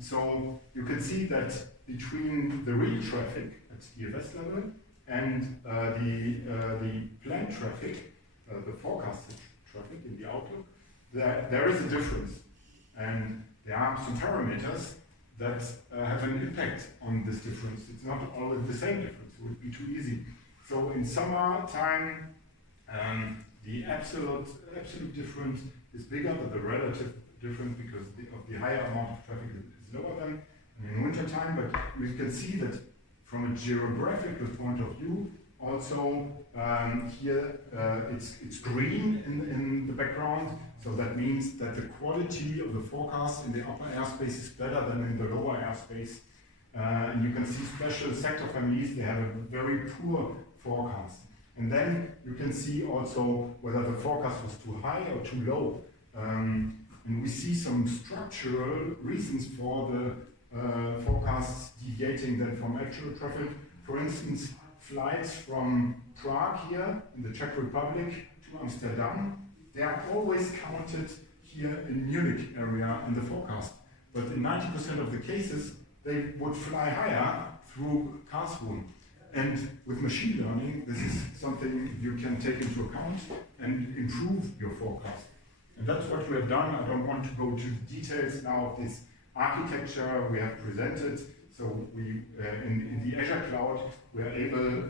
So you can see that between the real traffic at DFS level and the planned traffic, the forecasted traffic in the outlook, there is a difference. And there are some parameters that have an impact on this difference. It's not always the same difference, it would be too easy. So in summertime, the absolute difference is bigger, but the relative difference, because of the higher amount of traffic, is lower than in wintertime. But we can see that from a geographical point of view, also here it's green in the background, so that means that the quality of the forecast in the upper airspace is better than in the lower airspace. And you can see special sector families, they have a very poor forecast. And then you can see also whether the forecast was too high or too low. And we see some structural reasons for the forecasts deviating then from actual traffic. For instance, flights from Prague here in the Czech Republic to Amsterdam, they are always counted here in Munich area in the forecast. But in 90% of the cases, they would fly higher through Karlsruhe. And with machine learning, this is something you can take into account and improve your forecast. And that's what we have done. I don't want to go to details now of this architecture we have presented. So we, in the Azure cloud, we're able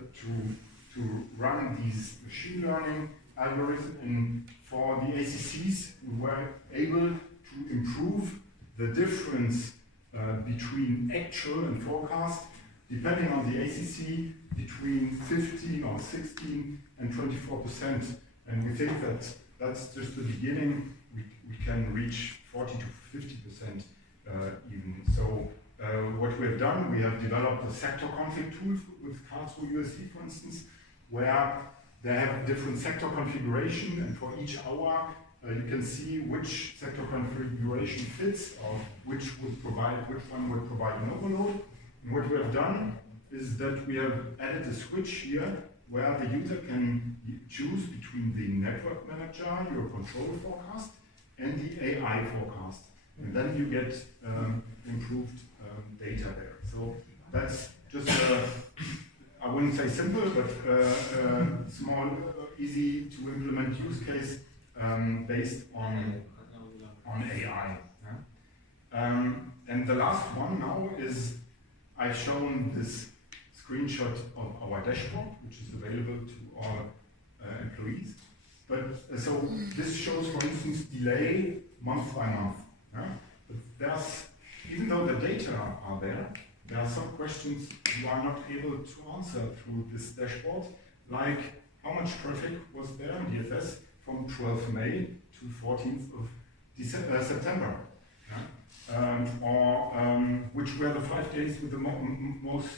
to run these machine learning algorithms. And for the ACCs, we were able to improve the difference between actual and forecast, depending on the ACC, between 15 or 16 and 24%. And we think that that's just the beginning. We can reach 40 to 50% even. So what we have done, we have developed a sector config tool with Karlsruhe USC, for instance, where they have different sector configuration, and for each hour you can see which sector configuration fits, or which one would provide an overload. And what we have done is that we have added a switch here where the user can choose between the network manager, your control forecast, and the AI forecast. And then you get improved data there. So that's just I wouldn't say simple, but small, easy to implement use case based on AI. Yeah? And the last one now is I've shown this screenshot of our dashboard, which is available to all employees. But so this shows, for instance, delay month by month. Yeah? But there's, even though the data are there are some questions you are not able to answer through this dashboard, like how much traffic was there in DFS from 12th May to 14th of September? Yeah? Which were the 5 days with the most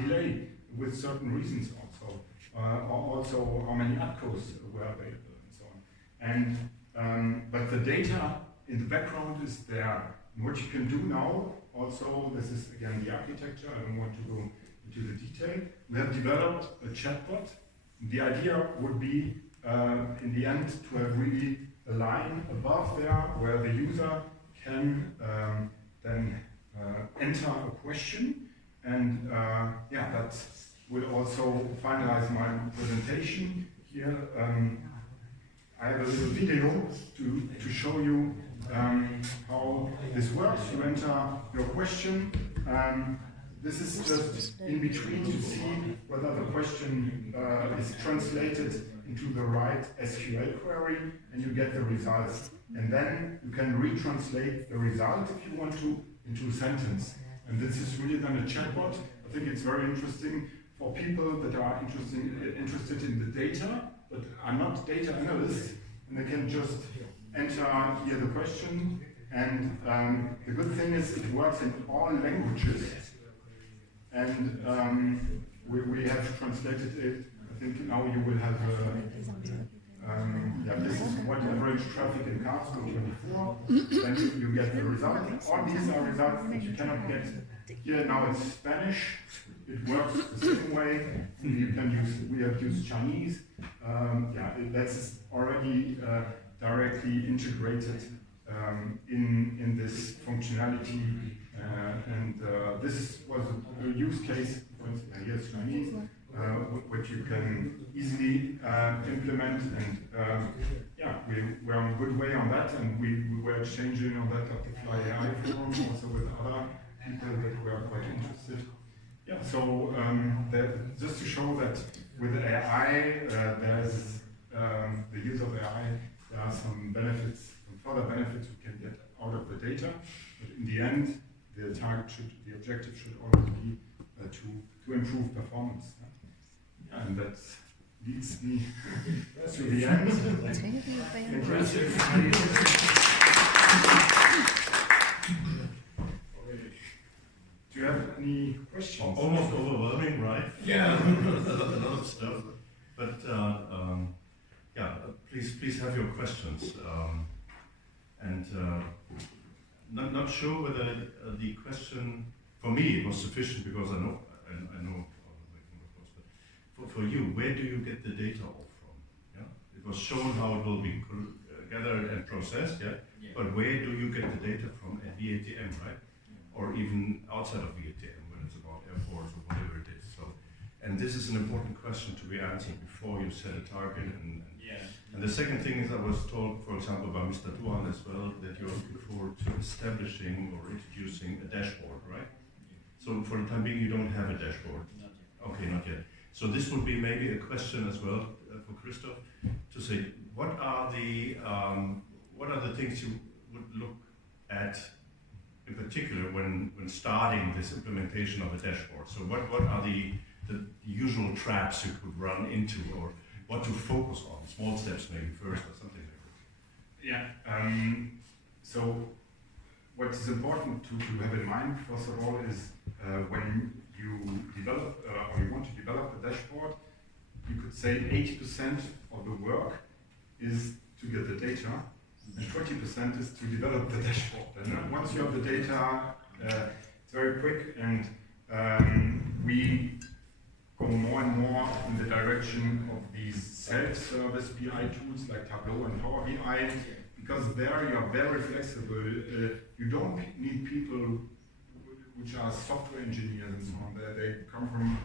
delay, with certain reasons also. Or also how many APCOs were available and so on. And, but the data in the background is there. And what you can do now, also, this is again the architecture, I don't want to go into the detail. We have developed a chatbot. The idea would be, in the end, to have really a line above there where the user can then enter a question. And yeah, that will also finalize my presentation here. I have a little video to show you how this works. You enter your question. This is just in between to see whether the question is translated into the right SQL query, and you get the results. And then you can retranslate the result, if you want to, into a sentence. And this is really then a chatbot. I think it's very interesting for people that are interested in the data, but are not data analysts, and they can just enter here the question. And the good thing is it works in all languages. And we have translated it, I think now you will have this is what average traffic in cars for 24. Then you get the result. All these are results that you cannot get here. Now it's Spanish. It works the same way. We have used Chinese. That's already directly integrated in this functionality. This was a use case, for instance, here's Chinese, which you can easily implement, and we're on a good way on that, and we were exchanging on that at the Fly AI forum also with other people that were quite interested. Yeah, so just to show that with AI, there's the use of AI, there are some benefits, some further benefits we can get out of the data, but in the end, the objective should always be to improve performance. And that leads me to the end. Impressive. Do you have any questions? Almost overwhelming, right? Yeah. a lot of stuff. But please have your questions. Not sure whether the question for me it was sufficient, because I know. But for you, where do you get the data all from? Yeah, it was shown how it will be gathered and processed. Yeah? But where do you get the data from at VATM, right? Or even outside of VATM when it's about airports or whatever it is. So, and this is an important question to be answered before you set a target. And the second thing is, I was told, for example, by Mr. Duan as well, that you're looking forward to establishing or introducing a dashboard, right? So for the time being, you don't have a dashboard. Not yet. Okay, not yet. So this would be maybe a question as well for Christoph, to say what are the things you would look at in particular when starting this implementation of a dashboard. So what are the usual traps you could run into, or what to focus on? Small steps maybe first, or something like that. Yeah. So what is important to have in mind, first of all, is when you develop or you want to develop a dashboard, you could say 80% of the work is to get the data, and 20% is to develop the dashboard. And once you have the data, it's very quick, and we go more and more in the direction of these self-service BI tools like Tableau and Power BI, because there you are very flexible. You don't need people which are software engineers and so on. They come from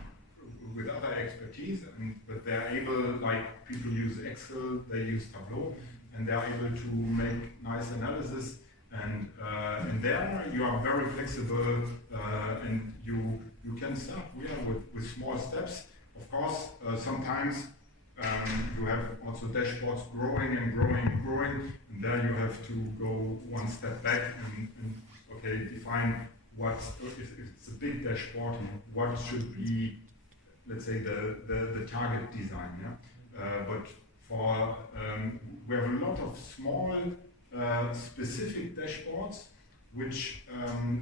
with other expertise, but they're able, like people use Excel, they use Tableau, and they're able to make nice analysis. And there you are very flexible, and you can start with small steps. Of course, sometimes you have also dashboards growing and growing and growing, and there you have to go one step back and define what, if it's a big dashboard, what should be, let's say, the target design. Yeah? But for we have a lot of small specific dashboards which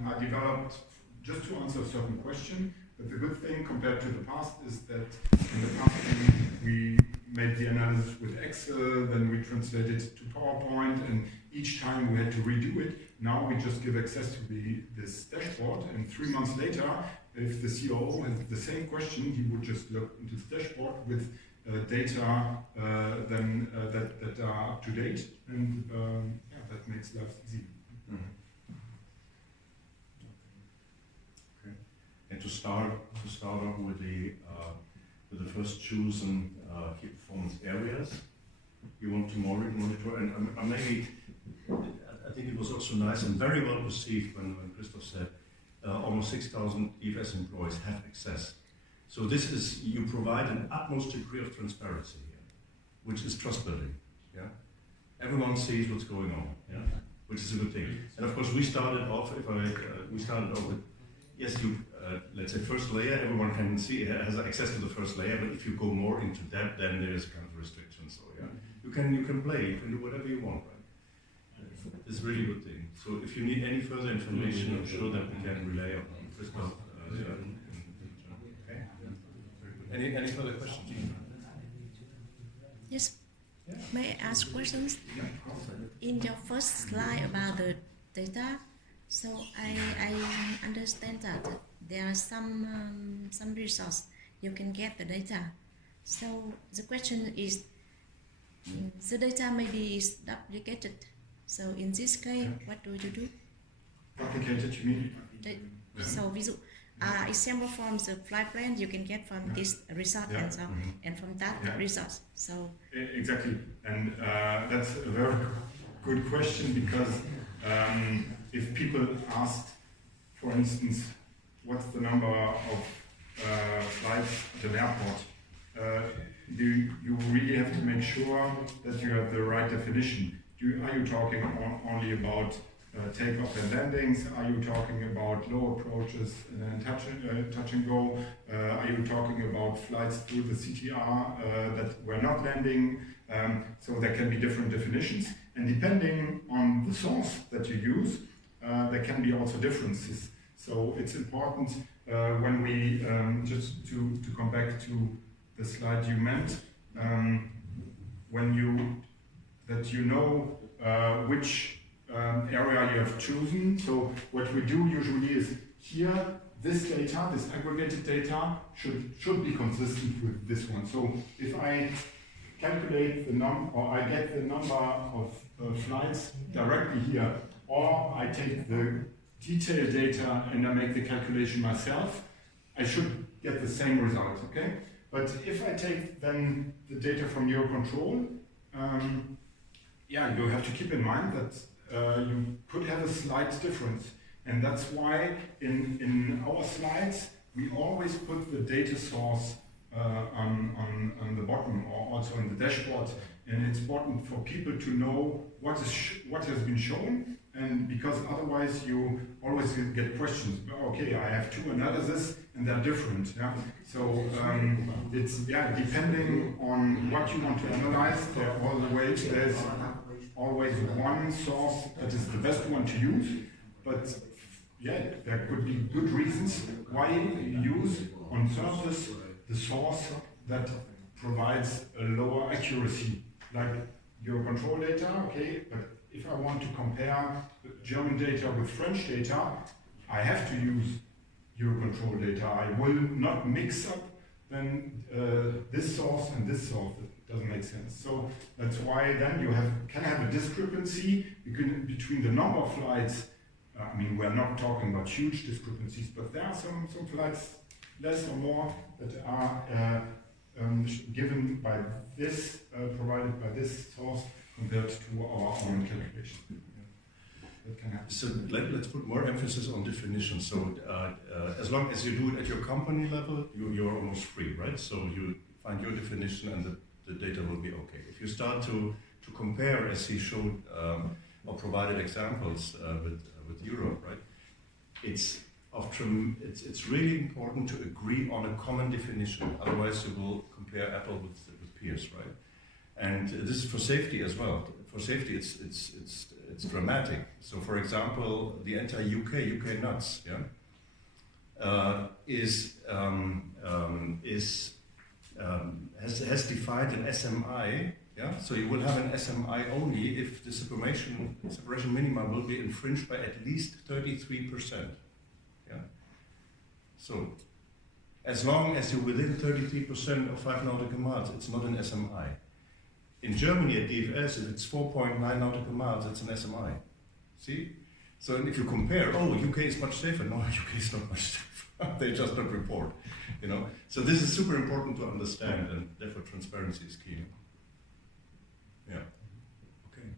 are developed just to answer a certain question. But the good thing compared to the past is that in the past we made the analysis with Excel, then we translated it to PowerPoint, and each time we had to redo it. Now we just give access to this dashboard, and 3 months later, if the COO has the same question, he would just look into the dashboard with data that are up to date, and that makes life easy. Mm-hmm. Okay. And to start off with the first chosen key performance areas you want to monitor, and maybe I think it was also nice and very well received when Christoph said almost 6,000 EFS employees have access. So this is, you provide an utmost degree of transparency here, which is trust building. Yeah, everyone sees what's going on. Yeah, which is a good thing. And of course, we started off with, yes, let's say first layer. Everyone can see, has access to the first layer. But if you go more into depth, then there is kind of restrictions. So yeah, you can play, you can do whatever you want. Right? It's a really good thing. So if you need any further information, I'm sure that we can relay on Christoph. Okay. Any further questions? May I ask questions? In your first slide about the data, so I understand that there are some resource you can get the data. So the question is, the data maybe is duplicated. So in this case, what do you do? Duplicated, you mean? So ví dụ, example from the flight plan you can get from this resort and so, and from that resort. So Exactly, and that's a very good question because if people asked, for instance, what's the number of flights at an airport, you really have to make sure that you have the right definition. Are you talking only about takeoff and landings? Are you talking about low approaches and then touch and go? Are you talking about flights through the CTR that were not landing? So there can be different definitions, and depending on the source that you use, there can be also differences. So it's important when we, just to come back to the slide you meant, that you know which area you have chosen. So what we do usually is here, this data, this aggregated data should be consistent with this one. So if I calculate the number, or I get the number of flights directly here, or I take the detailed data and I make the calculation myself, I should get the same result, okay? But if I take then the data from Eurocontrol, you have to keep in mind that you could have a slight difference. And that's why in our slides, we always put the data source on the bottom or also in the dashboard. And it's important for people to know what has been shown, and because otherwise you always get questions. Okay, I have two analyses and they're different. Yeah? So it's depending on what you want to analyze. There's always one source that is the best one to use, but there could be good reasons why you use on purpose the source that provides a lower accuracy, like Eurocontrol data. Okay, but if I want to compare German data with French data, I have to use Eurocontrol data. I will not mix up then this source and this source. It doesn't make sense. So that's why then you can have a discrepancy between the number of flights. I mean, we're not talking about huge discrepancies, but there are some flights, less or more, that are given by this, provided by this source compared to our own calculation. That can happen. So let's put more emphasis on definition. So as long as you do it at your company level, you're almost free, right? So you find your definition and the data will be okay. If you start to compare, as he showed or provided examples with Europe, right? It's really important to agree on a common definition. Otherwise, you will compare apple with pears, right? And this is for safety as well. For safety, it's dramatic. So, for example, the entire UK nuts, has defined an SMI. Yeah, so you will have an SMI only if the separation minima will be infringed by at least 33%. Yeah. So, as long as you're within 33% of 5 nautical miles, it's not an SMI. In Germany at DFS, if it's 4.9 nautical miles, it's an SMI. See? So if you compare, UK is much safer. No, UK is not much safer. They just don't report. So this is super important to understand, and therefore transparency is key. Yeah. Okay.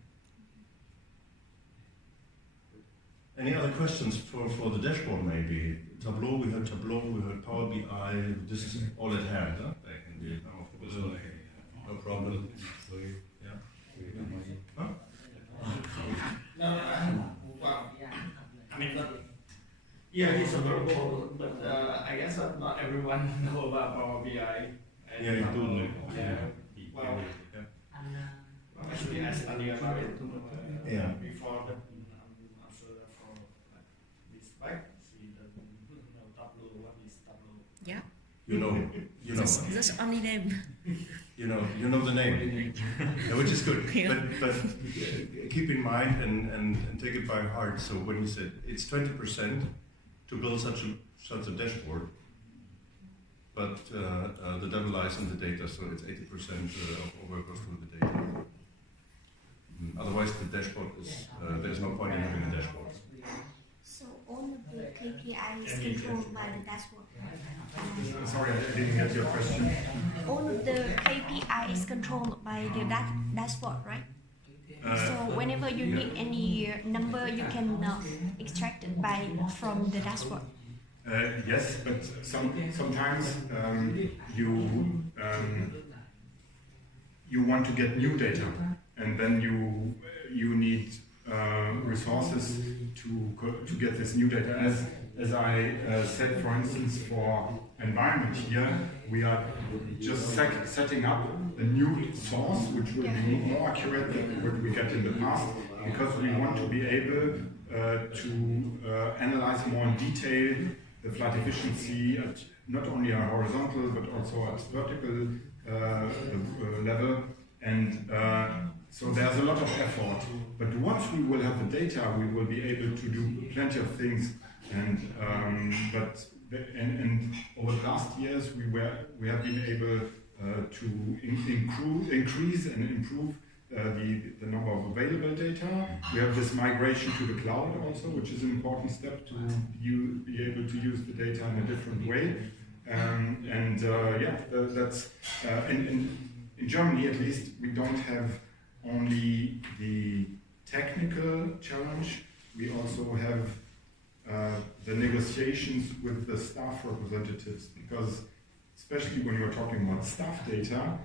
Any other questions for the dashboard maybe? Tableau, we heard Power BI, this is all at hand, huh? No problem. Yeah. Huh? No, well, I mean, it's available, but I guess not everyone know about Power BI. Yeah, you do know. Yeah. Well, actually, I studied about it before the answer for this back. See the Tableau. What is Tableau? yeah, You know. that's only name. you know the name, yeah, which is good. But keep in mind and take it by heart. So when you said it's 20% to build such a dashboard, but the devil lies in the data, so it's 80% of work goes through the data. Otherwise, the dashboard is there's no point in having a dashboard. So all of the KPI is controlled by the dashboard. Sorry, I didn't get your question. All of the KPI is controlled by the dashboard, right? So whenever you need any number, you can extract it from the dashboard. Yes, but sometimes you want to get new data, and then you need resources to get this new data. As I said, for instance, for environment here, we are just setting up a new source which will be more accurate than what we get in the past, because we want to be able to analyze more in detail the flight efficiency at not only a horizontal but also at vertical level, and so there's a lot of effort. But once we will have the data, we will be able to do plenty of things. And over the last years, we have been able to increase and improve the number of available data. We have this migration to the cloud also, which is an important step to be able to use the data in a different way. That's in Germany at least, we don't have only the technical challenge, we also have the negotiations with the staff representatives, because especially when you're talking about staff data,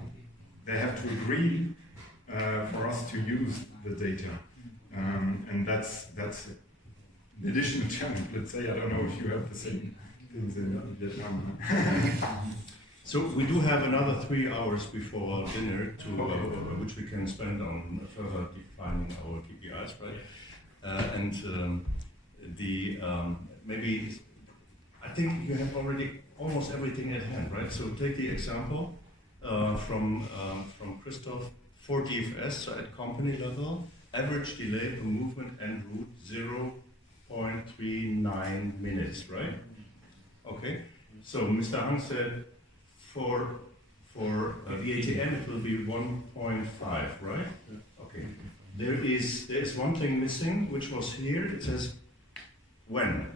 they have to agree for us to use the data, and that's an additional challenge. Let's say, I don't know if you have the same things in Vietnam. So we do have another 3 hours before dinner which we can spend on further defining our KPIs, right? Maybe I think you have already almost everything at hand, right? So take the example from Christoph for DFS, so at company level, average delay per movement en route 0.39 minutes, right? Okay. So Mr. Hang said for the ATM it will be 1.5, right? Okay. There is one thing missing, which was here. It says when.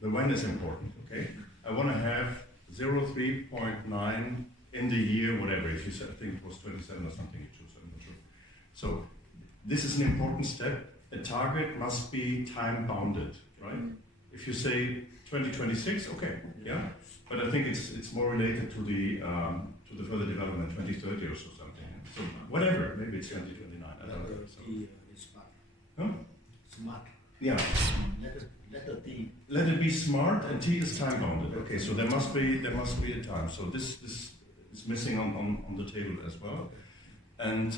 The when is important, okay? I want to have 0.3.9 in the year, whatever. If you said, I think it was 27 or something you chose, I'm not sure. So this is an important step. A target must be time bounded, right? If you say 2026, okay, yeah. But I think it's more related to the further development, 2030 or so something. So whatever, maybe it's 2029. I don't know. So. Smart. Huh? Smart. Yeah. Letter T. Let it be smart, and T is time bounded. Okay, so there must be a time. So this is missing on the table as well. And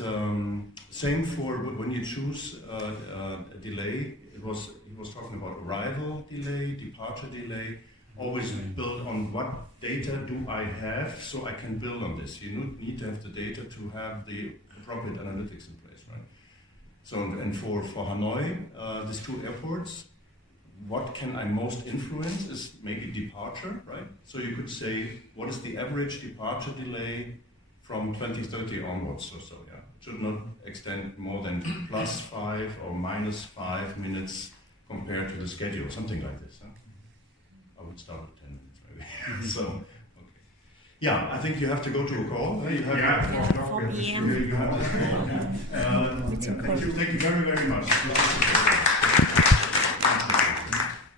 same for when you choose a delay. He was talking about arrival delay, departure delay. Always build on what data do I have, so I can build on this. You need to have the data to have the appropriate analytics in place, right? So and for Hanoi, these 2 airports, what can I most influence is maybe departure, right? So you could say, what is the average departure delay from 2030 onwards or so, yeah? It should not extend more than +5 or -5 minutes compared to the schedule, something like this, huh? I would start at 10 minutes maybe. So, okay. Yeah, I think you have to go to a call. You have 4 p.m. You have this call. Thank you very, very much.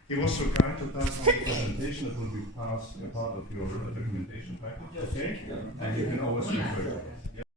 He was so kind to pass on the presentation. It will be part of your documentation package. Okay? And you can always refer to it.